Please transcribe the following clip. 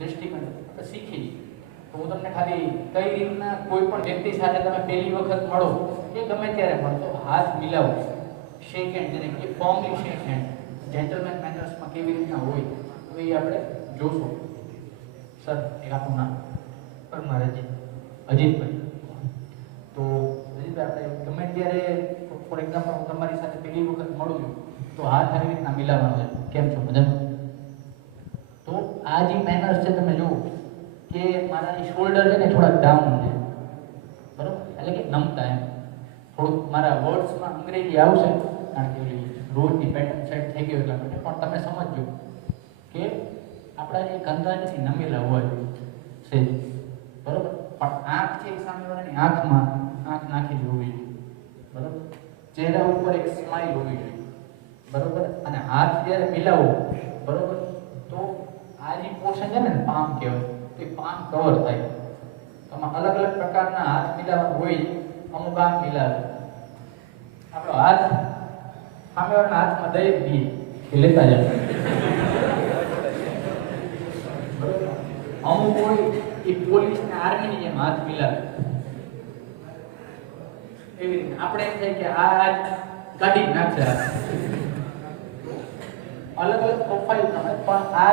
દૃષ્ટિકોણ આપણે શીખી. તો હું તમને ખાલી કઈ રીતના કોઈ પણ વ્યક્તિ સાથે તમે પહેલી વખત મળો કે ગમે ત્યારે મળો તો હાથ મિલાવો, શેક હેન્ડ, જેને કે ફોર્મલી શેક હેન્ડ, જેન્ટલમેન મેનર્સમાં કેવી રીતના હોય તો એ આપણે જોશું. સર એક આપણું નામ પરમાર અજીતભાઈ. તો અજીતભાઈ આપણે ગમે ત્યારે ફોર એક્ઝામ્પલ હું તમારી સાથે પહેલી વખત મળું છું તો હાથ આવી રીતના મિલાવવાનો છે. કેમ છો, મજામાં? તો આ જે મેનર્સ છે તમે જુઓ કે મારા શોલ્ડર છે ને થોડા ડાઉન છે, બરોબર, એટલે કે નમતા એમ. થોડુંક મારા વર્ડ્સમાં અંગ્રેજી આવશે કારણ કે રોજની પેટર્ન સેટ થઈ ગયો એટલા માટે, પણ તમે સમજજો કે આપણા જે કંધા છે એ નમેલા હોવા જોઈએ છે, બરોબર. પણ આંખ છે એ સામેવાળાની આંખમાં આંખ નાખી હોવી જોઈએ, બરોબર. ચહેરા ઉપર એક સ્માઇલ હોવી જોઈએ, બરોબર. અને હાથ જ્યારે મિલાવો, બરોબર, તો આ જે પોર્શન છે ને પામ કહેવાય, તો એ પામ કવર થાય. આમાં અલગ અલગ પ્રકારના હાથ મિલાવવા હોય. અમુક આમ મિલાવે, આપણો હાથ સામેવાળાના હાથમાં દઈ દઈએ કે લેતા જાય, બરોબર. અમુક હોય એ પોલીસ ને આર્મીની જેમ હાથ મિલાવે. એવી રીતે આપણે એમ થાય કે આ હાથ કાઢી નાખશે. અલગ અલગ પ્રોફાઇલ પ્રમાણે પણ આ